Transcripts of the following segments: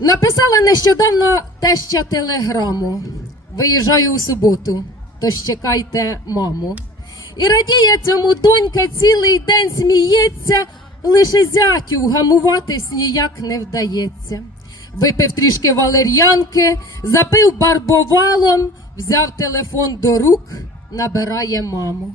Написала нещодавно теща телеграму. Виїжджаю у суботу, тож чекайте маму. І радіє цьому донька цілий день сміється, лише зятю вгамуватись ніяк не вдається. Випив трішки валер'янки, запив барбовалом, взяв телефон до рук, набирає маму.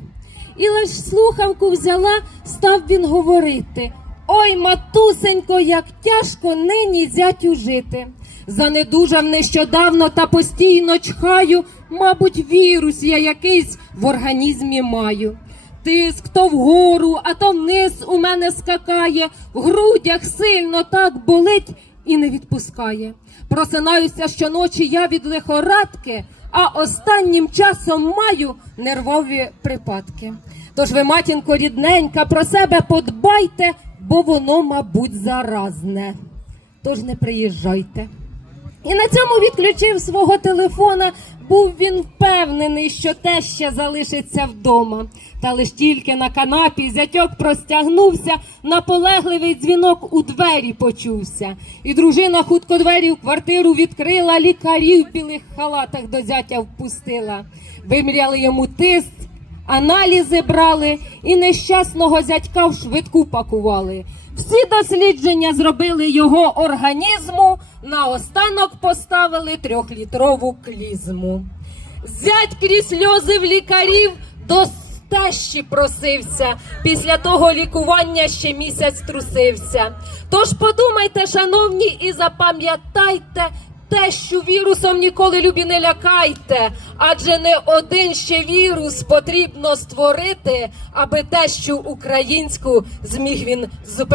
І лиш слухавку взяла, став він говорити. Ой, матусенько, як тяжко нині зятю жити. Занедужав нещодавно та постійно чхаю, мабуть, вірус я якийсь в організмі маю. Тиск то вгору, а то вниз у мене скакає, в грудях сильно так болить і не відпускає. Просинаюся щоночі я від лихорадки, а останнім часом маю нервові припадки. Тож ви, матінко рідненька, про себе подбайте, бо воно, мабуть, заразне. Тож не приїжджайте. І на цьому відключив свого телефона. Був він впевнений, що теща залишиться вдома. Та лиш тільки на канапі зятьок простягнувся, наполегливий дзвінок у двері почувся. І дружина хутко двері в квартиру відкрила, лікарів в білих халатах до зятя впустила. Виміряли йому тиск, аналізи брали і нещасного зятька в швидку пакували. Всі дослідження зробили його організму, наостанок поставили трьохлітрову клізму. Зять крізь сльози в лікарів до тещі просився. Після того лікування ще місяць трусився. Тож подумайте, шановні, і запам'ятайте. Тещу вірусом ніколи любі не лякайте, адже не один ще вірус потрібно створити, аби тещу українську зміг він зупинити.